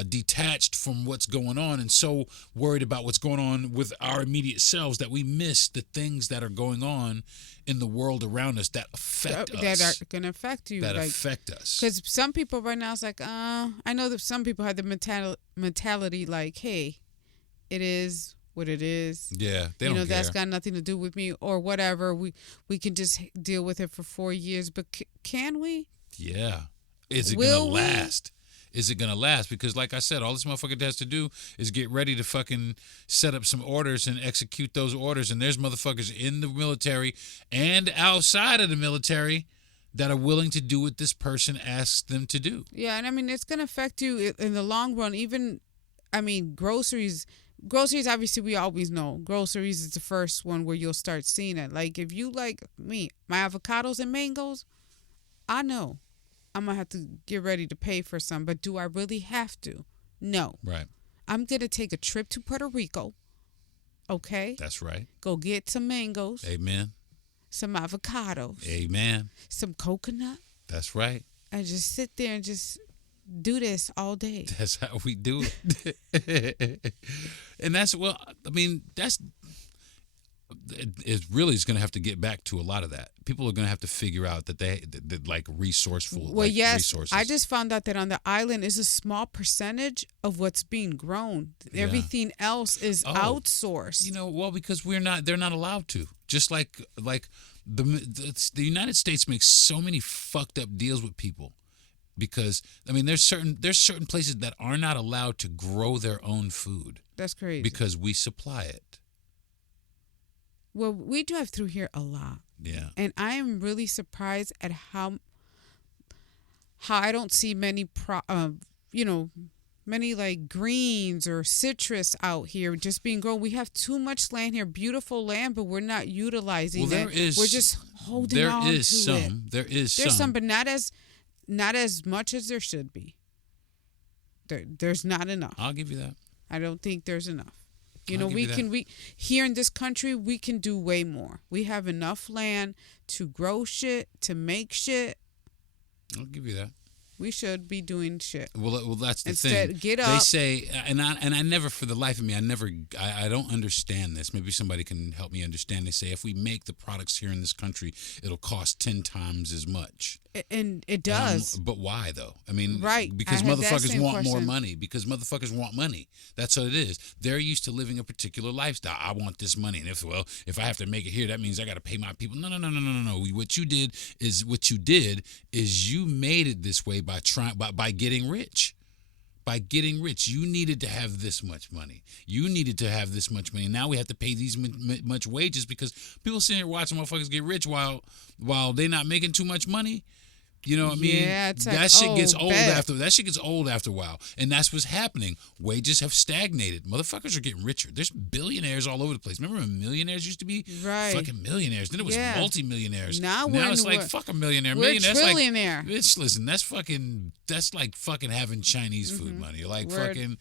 detached from what's going on and so worried about what's going on with our immediate selves that we miss the things that are going on in the world around us that affect us. That are going to affect you. That affect us. Because some people right now, it's like, I know that some people have the mentality like, hey, it is what it is. Yeah, they don't care. That's got nothing to do with me or whatever. We can just deal with it for 4 years. But can we? Yeah. Is it going to last? Is it going to last? Because like I said, all this motherfucker has to do is get ready to fucking set up some orders and execute those orders. And there's motherfuckers in the military and outside of the military that are willing to do what this person asks them to do. Yeah, and I mean, it's going to affect you in the long run. Even, I mean, groceries, groceries, obviously, we always know. Groceries is the first one where you'll start seeing it. Like, if you like me, my avocados and mangoes, I know I'm going to have to get ready to pay for some. But do I really have to? No. Right. I'm going to take a trip to Puerto Rico. Okay? That's right. Go get some mangoes. Amen. Some avocados. Amen. Some coconut. That's right. And just sit there and just do this all day. That's how we do it. And that's, well, I mean, that's, it really is going to have to get back to a lot of that. People are going to have to figure out that that like resourceful. Well, like yes, resources. I just found out that on the island is a small percentage of what's being grown. Yeah. Everything else is outsourced. You know, well, because they're not allowed to. Just like the United States makes so many fucked up deals with people. Because I mean, there's certain places that are not allowed to grow their own food. That's crazy. Because we supply it. Well, we drive through here a lot. Yeah. And I am really surprised at how I don't see many many like greens or citrus out here just being grown. We have too much land here, beautiful land, but we're not utilizing it. We're just holding on to it. There is There's some, but not as much as there should be. There's not enough. I'll give you that. I don't think there's enough. We here in this country, we can do way more. We have enough land to grow shit, to make shit. I'll give you that. We should be doing shit. Well, that's the Instead, thing. get up. They say, and I never, for the life of me, I don't understand this. Maybe somebody can help me understand. They say if we make the products here in this country, it'll cost 10 times as much. And it does. But why though? I mean, right? Because motherfuckers want more money. Because motherfuckers want money. That's what it is. They're used to living a particular lifestyle. I want this money, and if I have to make it here, that means I got to pay my people. No. What you did is you made it this way by getting rich. By getting rich, you needed to have this much money. You needed to have this much money. Now we have to pay these much wages because people sitting here watching motherfuckers get rich while they're not making too much money. You know what I mean? Yeah, it's that like, shit gets old bet. That shit gets old after a while, and that's what's happening. Wages have stagnated. Motherfuckers are getting richer. There's billionaires all over the place. Remember when millionaires used to be fucking millionaires? Then it was multimillionaires. Now it's like fuck a millionaire. We're Millionaire. trillionaire. Like, bitch, listen, that's like fucking having Chinese food money. Like fucking,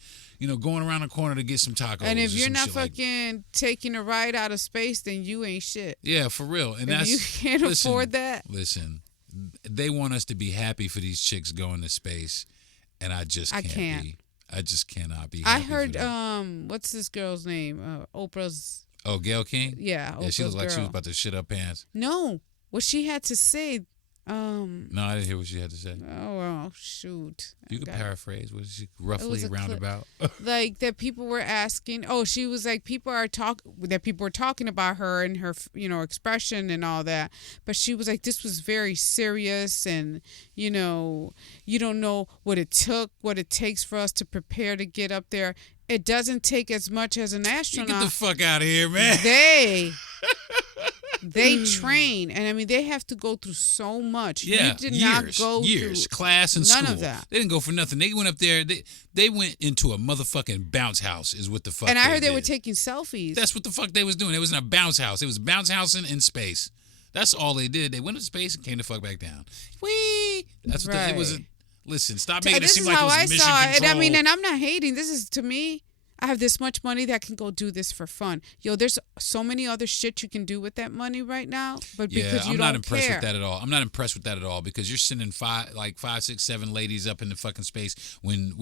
going around the corner to get some tacos. And if or you're some not shit like fucking taking a ride out of space, then you ain't shit. yeah, for real. And If that's you can't afford that. Listen, they want us to be happy for these chicks going to space, and I just can't be. I just cannot be. I happy heard for them. what's this girl's name? Oprah's. Oh, Gayle King. Yeah, Yeah, she Oprah's looked like she was girl. about to shit her pants. No, what she had to say. No, I didn't hear what she had to say. Oh well, shoot. You could Got it. paraphrase. What is she roughly a clip. roundabout? Like that people were asking. Oh, she was like people were talking about her and her expression and all that. But she was like, this was very serious, and you don't know what it takes for us to prepare to get up there. It doesn't take as much as an You astronaut. get the fuck out of here, man. They train, and I mean they have to go through so much. Yeah, you did not go years, through class and none school. of that. They didn't go for nothing. They went up there. They went into a motherfucking bounce house. Is what the fuck. And I heard they did. were taking selfies. That's what the fuck they was doing. It was in a bounce house. It was bounce housing in space. That's all they did. They went to space and came the fuck back down. Whee! That's what it was. Listen, stop making it seem like it was mission saw it. control. I mean, and I'm not hating. This is, to me, I have this much money that I can go do this for fun. Yo, there's so many other shit you can do with that money right now, but because I'm not impressed with that at all. I'm not impressed with that at all because you're sending five, 6, 7 ladies up into fucking space when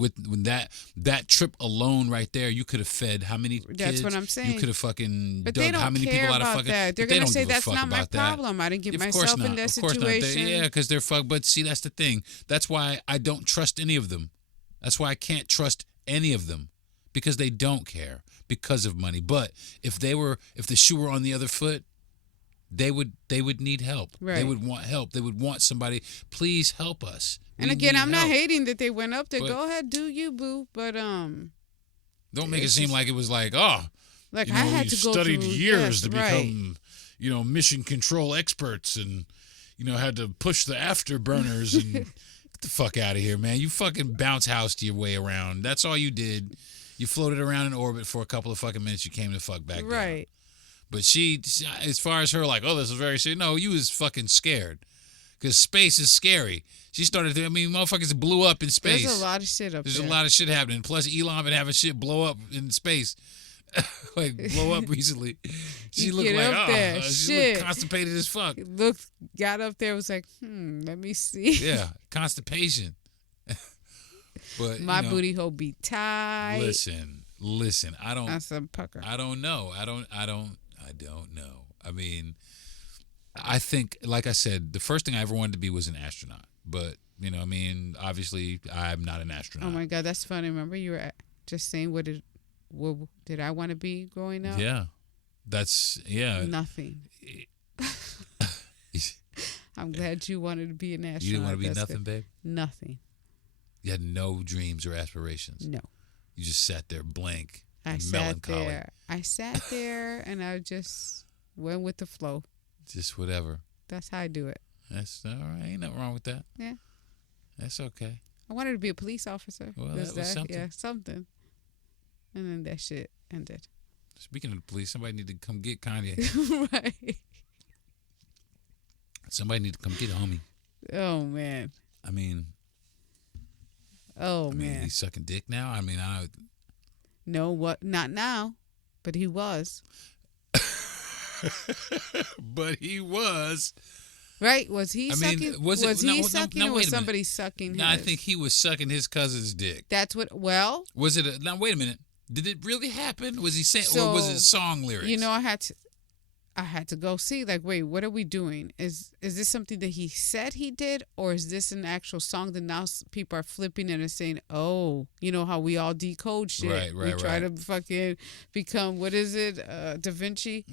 that trip alone right there, you could have fed how many kids? That's what I'm saying. You could have fucking But dug they don't how many care people out of about fucking. that. They're but they gonna don't say give a that's fuck not my about that. problem. I didn't get Of course myself not. in that Of course not. situation. Yeah, because they're fucked. But see, that's the thing. That's why I don't trust any of them. That's why I can't trust any of them. Because they don't care because of money. But if the shoe were on the other foot, they would need help. Right. They would want help. They would want somebody, please help us. And We again, need I'm not help." hating that they went up there. But- Go ahead, do you, boo. But Don't make it it's seem just- like it was like, like I had to go studied through years yes, to right. become, mission control experts and, had to push the afterburners and get the fuck out of here, man. You fucking bounce housed your way around. That's all you did. You floated around in orbit for a couple of fucking minutes. You came the fuck back down. Right. But she, as far as her, like, oh, this is very serious. No, you was fucking scared. Because space is scary. She started, motherfuckers blew up in space. There's a lot of shit up there. There's a lot of shit happening. Plus, Elon been having shit blow up in space. Blow up recently. She looked get like, up there. she Shit. looked constipated as fuck. Got up there, was like, let me see. Yeah, constipation. But My booty hole be tight. Listen. I don't. That's some pucker. I don't know. I don't know. I mean, I think, like I said, the first thing I ever wanted to be was an astronaut. But obviously, I'm not an astronaut. Oh my God, that's funny. Remember, you were just saying what did I want to be growing up? Yeah, Nothing. I'm glad you wanted to be an astronaut. You didn't want to be That's nothing, good. babe? Nothing. You had no dreams or aspirations? No. You just sat there blank, I melancholy. sat there and I just went with the flow. Just whatever. That's how I do it. That's all right. Ain't nothing wrong with that. Yeah. That's okay. I wanted to be a police officer. Well, that was something. Yeah, something. And then that shit ended. Speaking of the police, somebody need to come get Kanye. Right. Somebody need to come get homie. Oh, man. He's sucking dick now. I No, what? Not now, but he was. But he was. Right? Was he sucking? Was he sucking or wait was a somebody minute. sucking his? No, I think he was sucking his cousin's dick. That's what, well. Was it now wait a minute. Did it really happen? Was he saying, So, or was it song lyrics? I had to go see, like, wait, what are we doing? Is this something that he said he did, or is this an actual song that now people are flipping it and saying, oh, you know how we all decode shit. Right, we try to fucking become, what is it, Da Vinci?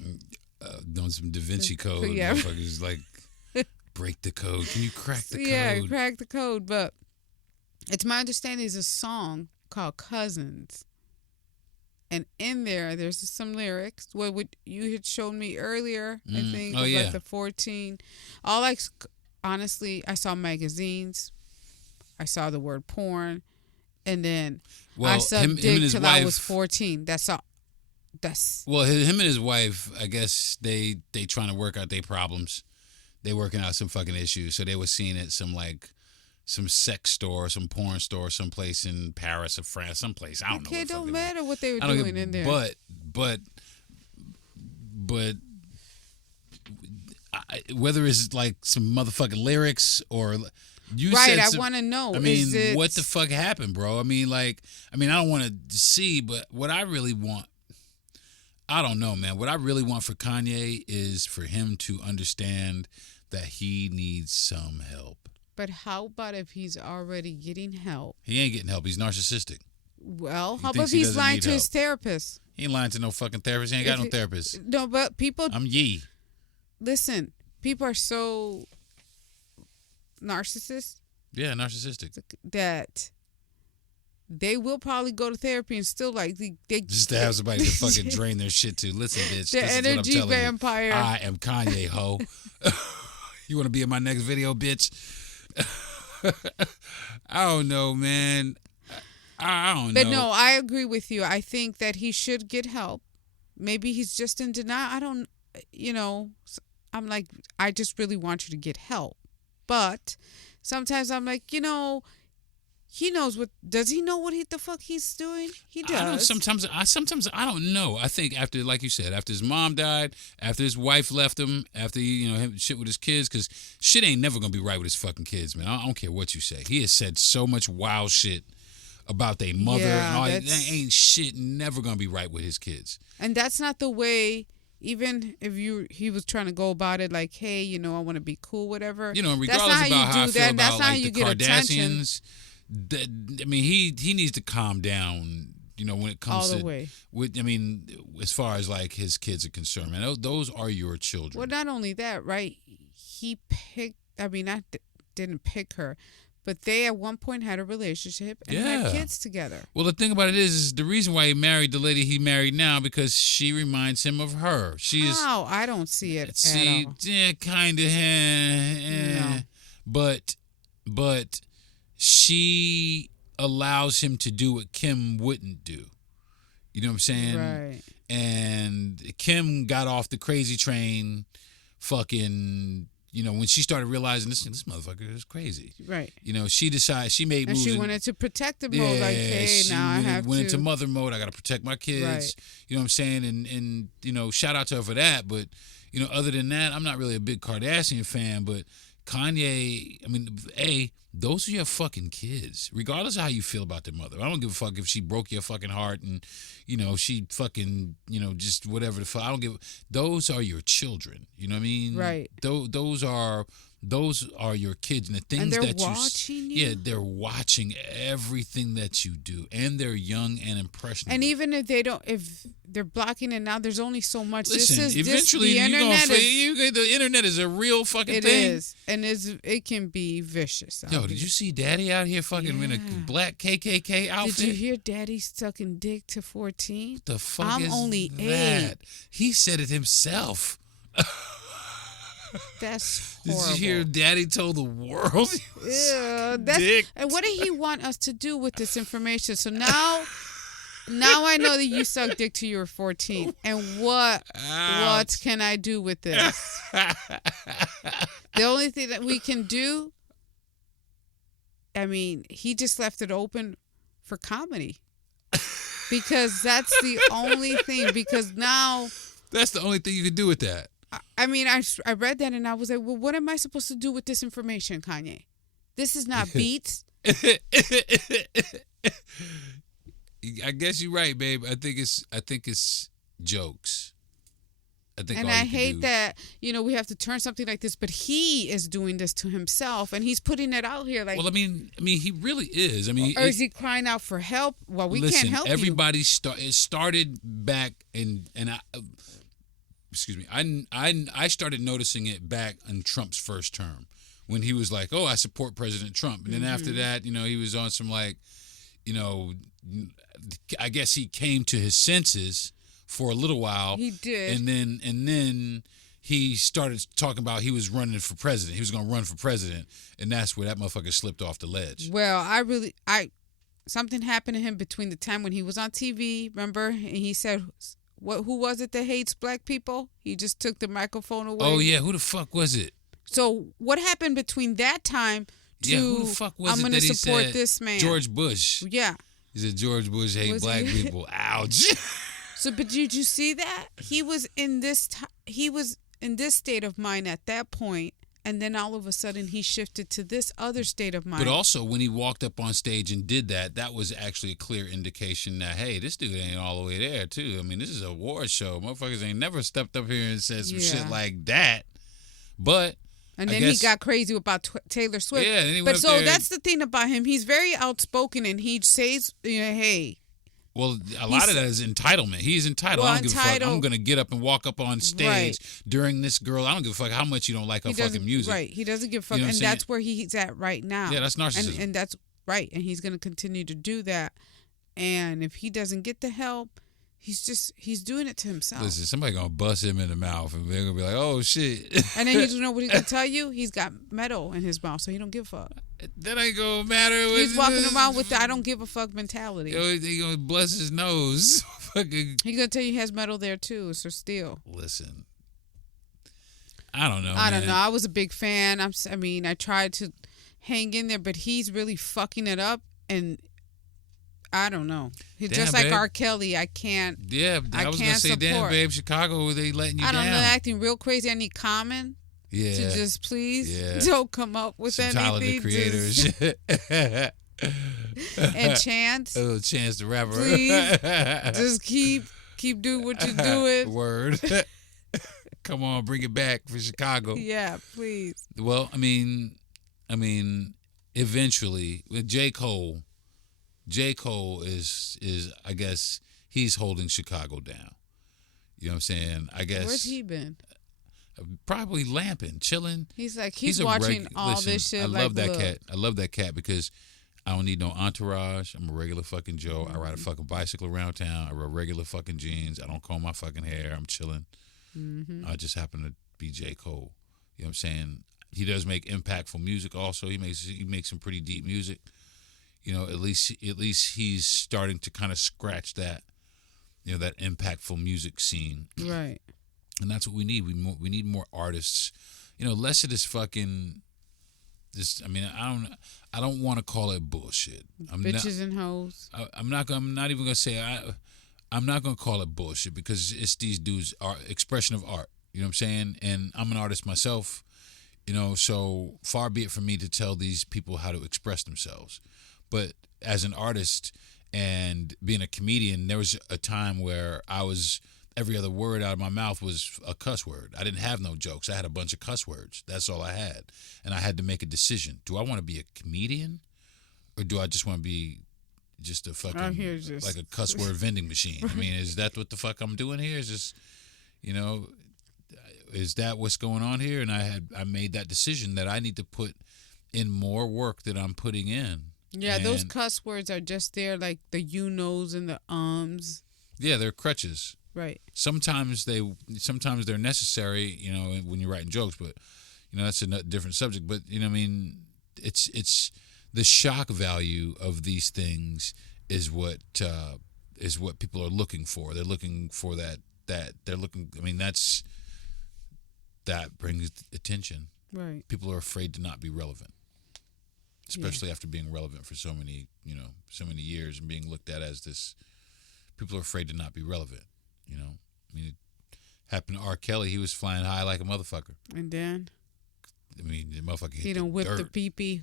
Doing some Da Vinci code. Yeah. Motherfuckers like, break the code. Can you crack the code? Yeah, crack the code. But it's my understanding it's a song called Cousins. And in there's some lyrics. What you had shown me earlier, I think, like the 14. Honestly, I saw magazines. I saw the word porn. And then I sucked dick till I was 14. That's all. Well, him and his wife, I guess they trying to work out their problems. They working out some fucking issues. So they were seeing it some sex store, some porn store, someplace in Paris or France, someplace. I don't know. It don't matter what they were doing in there. But whether it's like some motherfucking lyrics or you said I want to know. What the fuck happened, bro? I don't want to see, but what I really want, I don't know, man. What I really want for Kanye is for him to understand that he needs some help. But how about if he's already getting help? He ain't getting help. He's narcissistic. Well, how about if he's lying to his therapist? He ain't lying to no fucking therapist. He ain't got no therapist. No, but people... I'm Yee. Listen, people are so narcissist. Yeah, narcissistic. That they will probably go to therapy and still they just to have somebody to fucking drain their shit to. Listen, bitch. The this energy is what I'm telling vampire. You. I am Kanye, ho. You want to be in my next video, bitch? I don't know, man. I don't know. But no, I agree with you. I think that he should get help. Maybe he's just in denial. I don't, I'm like, I just really want you to get help. But sometimes I'm like, he knows does he know what the fuck he's doing? He does. I don't, sometimes I don't know. I think after, like you said, after his mom died, after his wife left him, after him shit with his kids, because shit ain't never gonna be right with his fucking kids, man. I don't care what you say. He has said so much wild shit about their mother and all that. Ain't shit never gonna be right with his kids. And that's not the way. Even if he was trying to go about it like, hey, I want to be cool, whatever. Regardless about how I feel about like the Kardashians. He needs to calm down. When it comes all the to way. As far as like his kids are concerned, man, those are your children. Well, not only that, right? He picked. Didn't pick her, but they at one point had a relationship and had kids together. Well, the thing about it is the reason why he married the lady he married now because she reminds him of her. How? I don't see it. At all. Yeah, kind of. No. But she allows him to do what Kim wouldn't do. You know what I'm saying? Right. And Kim got off the crazy train, fucking. When she started realizing this motherfucker is crazy. Right. She decided she made And moves. she went into protective mode, like, hey, now I have went to. into mother mode. I got to protect my kids. Right. You know what I'm saying? And shout out to her for that. But other than that, I'm not really a big Kardashian fan. But Kanye, those are your fucking kids, regardless of how you feel about their mother. I don't give a fuck if she broke your fucking heart and, she fucking, just whatever the fuck. I don't give. Those are your children. You know what I mean? Right. Those are your kids, and the things And they're that watching you? Yeah, they're watching everything that you do, and they're young and impressionable. And even if if they're blocking it now, there's only so much. Listen, the eventually internet the internet is a real fucking thing. It is, and it can be vicious. Yo, did you see Daddy out here fucking in a black KKK outfit? Did you hear Daddy sucking dick to 14? What the fuck I'm is only that? 8. He said it himself. That's horrible. Did you hear Daddy told the world? Yeah, dick. And what did he want us to do with this information? So now I know that you sucked dick till you were 14. And what can I do with this? The only thing that we can do, he just left it open for comedy. Because that's the only thing. Because now... That's the only thing you can do with that. I read that and I was like, well, what am I supposed to do with this information, Kanye? This is not beats. I guess you're right, babe. I think it's jokes. I hate that, we have to turn something like this, but he is doing this to himself and he's putting it out here like. Well, he really is. Or is he crying out for help? Well, we can't help everybody it started back excuse me. I started noticing it back in Trump's first term when he was like, "Oh, I support President Trump," and then after that, he was on some like, I guess he came to his senses for a little while. He did, and then he started talking about he was running for president. He was going to run for president, and that's where that motherfucker slipped off the ledge. Well, something happened to him between the time when he was on TV. Remember, and he said. Who was it that hates black people? He just took the microphone away. Oh, yeah. Who the fuck was it? So what happened between that time to who the fuck was I'm going to support this man? This Bush. Yeah. He said George Bush hate black people. Ouch. So, but did you see that? He was in this state of mind at that point. And then all of a sudden he shifted to this other state of mind. But also when he walked up on stage and did that was actually a clear indication that, hey, this dude ain't all the way there, too. This is a war show. Motherfuckers ain't never stepped up here and said some shit like that. But and then he got crazy about Taylor Swift. Yeah. And he but so that's the thing about him. He's very outspoken and he says, hey. Well, a lot of that is entitlement. He's entitled. I don't give a fuck. I'm going to get up and walk up on stage during this girl. I don't give a fuck how much you don't like her fucking music. Right. He doesn't give a fuck. And that's where he's at right now. Yeah, that's narcissism. And that's right. And he's going to continue to do that. And if he doesn't get the help, he's doing it to himself. Listen, somebody going to bust him in the mouth and they're going to be like, oh, shit. And then you know what he's going to tell you? He's got metal in his mouth, so he don't give a fuck. That ain't going to matter. He's walking around with the I don't give a fuck mentality. He going to bless his nose. He's going to tell you he has metal there, too, so still. Listen. I don't know, I don't know. I was a big fan. I tried to hang in there, but he's really fucking it up, and I don't know. He's just like R. Kelly. I can't. Yeah, I was gonna say, support. damn, babe, Chicago, they letting you down. I don't know, acting real crazy. I need Common to just please don't come up with some anything. Tyler the Creator and Chance. A Chance the Rapper. Please, just keep doing what you're doing. Word. Come on, bring it back for Chicago. Yeah, please. Well, eventually with J. Cole is I guess he's holding Chicago down. You know what I'm saying? I guess. Where's he been? Probably lamping, chilling. He's like he's watching all this shit. I love that cat. I love that cat because I don't need no entourage. I'm a regular fucking Joe. I ride a fucking bicycle around town. I wear regular fucking jeans. I don't comb my fucking hair. I'm chilling. Mm-hmm. I just happen to be J. Cole. You know what I'm saying? He does make impactful music also. He makes some pretty deep music. You know, at least he's starting to kind of scratch that that impactful music scene. Right. And that's what we need. We need more artists. Less of this fucking. This. I mean, I don't want to call it bullshit. Bitches and hoes. I'm not even gonna say I'm not gonna call it bullshit because it's these dudes' expression of art. You know what I'm saying? And I'm an artist myself. So far be it from me to tell these people how to express themselves. But as an artist and being a comedian, there was a time where every other word out of my mouth was a cuss word. I didn't have no jokes. I had a bunch of cuss words. That's all I had. And I had to make a decision. Do I want to be a comedian or do I just want to be just a fucking, like a cuss word vending machine? I mean, is that what the fuck I'm doing here? Is just, is that what's going on here? And I made that decision that I need to put in more work that I'm putting in. Yeah, those cuss words are just there, like the you-knows and the ums. Yeah, they're crutches. Right. Sometimes they're necessary, when you're writing jokes, but that's a different subject. But I mean, it's the shock value of these things is what people are looking for. They're looking for that they're looking. I mean, that brings attention. Right. People are afraid to not be relevant, especially after being relevant for so many years and being looked at as this. People are afraid to not be relevant. I mean, it happened to R. Kelly. He was flying high like a motherfucker. And then? I mean, the motherfucker he done whipped the pee-pee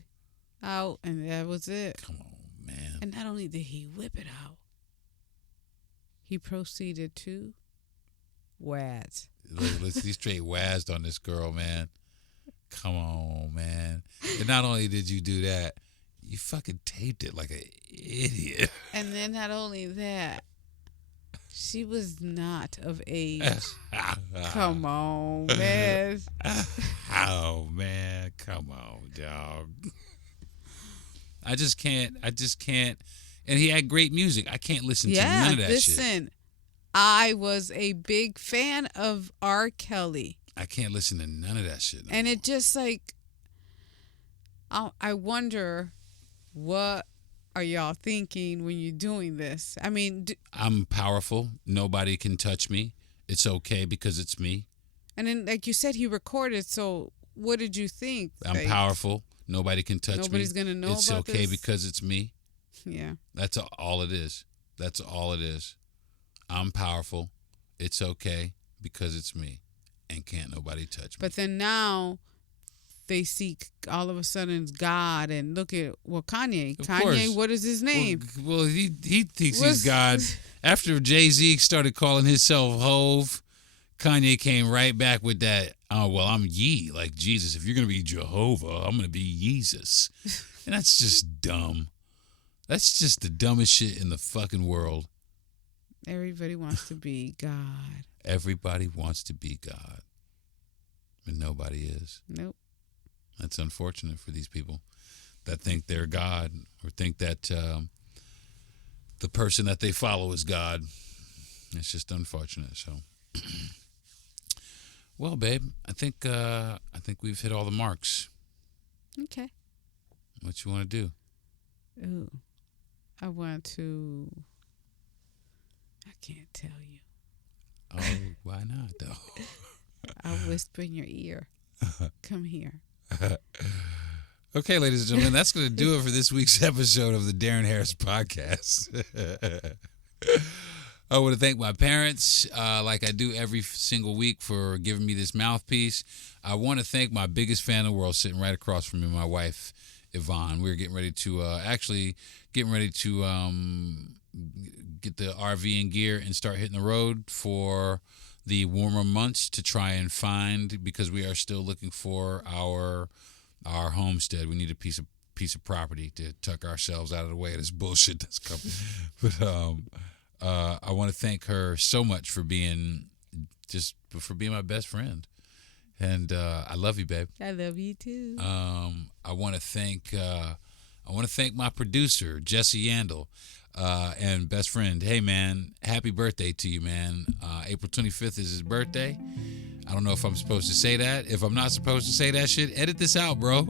out, and that was it. Come on, man. And not only did he whip it out, he proceeded to wazz. He straight wazzed on this girl, man. Come on, man. And not only did you do that, you fucking taped it like an idiot. And then not only that, she was not of age. Come on, man. Oh, man. Come on, dog. I just can't. And he had great music. I can't listen to none of that shit. Listen, I was a big fan of R. Kelly. I can't listen to none of that shit. And it just like, I wonder what are y'all thinking when you're doing this? I mean, I'm powerful. Nobody can touch me. It's okay because it's me. And then, like you said, he recorded. So what did you think? I'm powerful. Nobody can touch me. Nobody's going to know it's about this. It's okay because it's me. Yeah. That's all it is. That's all it is. I'm powerful. It's okay because it's me. And can't nobody touch me. But then now they seek all of a sudden God, and look at Kanye. Kanye, what is his name? Well, he thinks he's God. After Jay-Z started calling himself Hove, Kanye came right back with that. Oh well, I'm Ye, like Jesus. If you're gonna be Jehovah, I'm gonna be Jesus, and that's just dumb. That's just the dumbest shit in the fucking world. Everybody wants to be God. Everybody wants to be God, but nobody is. Nope. That's unfortunate for these people that think they're God or think that the person that they follow is God. It's just unfortunate. So, well, babe, I think we've hit all the marks. Okay. What you want to do? Ooh, I want to. I can't tell you. Oh, why not though? I'll whisper in your ear. Come here. Okay, ladies and gentlemen, that's going to do it for this week's episode of the Darren Harris Podcast. I want to thank my parents, like I do every single week, for giving me this mouthpiece. I want to thank my biggest fan in the world sitting right across from me, my wife, Yvonne. We're getting ready to get the RV in gear and start hitting the road for the warmer months to try and find, because we are still looking for our homestead. We need a piece of property to tuck ourselves out of the way of this bullshit that's coming. But I want to thank her so much for being my best friend, and I love you, babe. I love you too. I want to thank my producer, Jesse Yandel. And best friend, hey man, happy birthday to you, man. April 25th is his birthday. I don't know if I'm supposed to say that. If I'm not supposed to say that shit, edit this out, bro.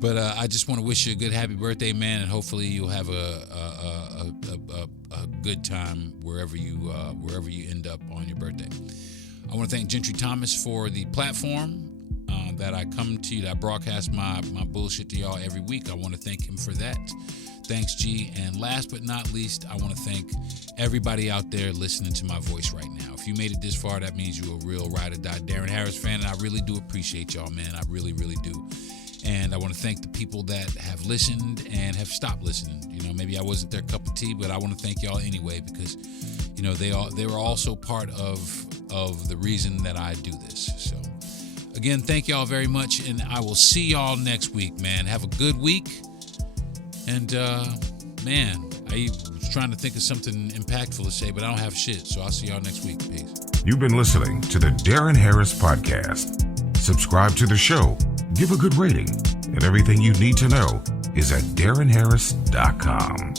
But I just want to wish you a good happy birthday, man, and hopefully you'll have a a good time wherever you end up on your birthday. I want to thank Gentry Thomas for the platform that I come to, that I broadcast my bullshit to y'all every week. I want to thank him for that. Thanks, G. And last but not least, I want to thank everybody out there listening to my voice right now. If you made it this far, that means you're a real ride or die Deron Harris fan, and I really do appreciate y'all, man. I really, really do. And I want to thank the people that have listened and have stopped listening. You know, maybe I wasn't their cup of tea, but I want to thank y'all anyway, because, you know, they were also part of the reason that I do this. So, again, thank y'all very much, and I will see y'all next week, man. Have a good week. And, man, I was trying to think of something impactful to say, but I don't have shit. So I'll see y'all next week. Peace. You've been listening to the Deron Harris Podcast. Subscribe to the show, give a good rating, and everything you need to know is at DeronHarris.com.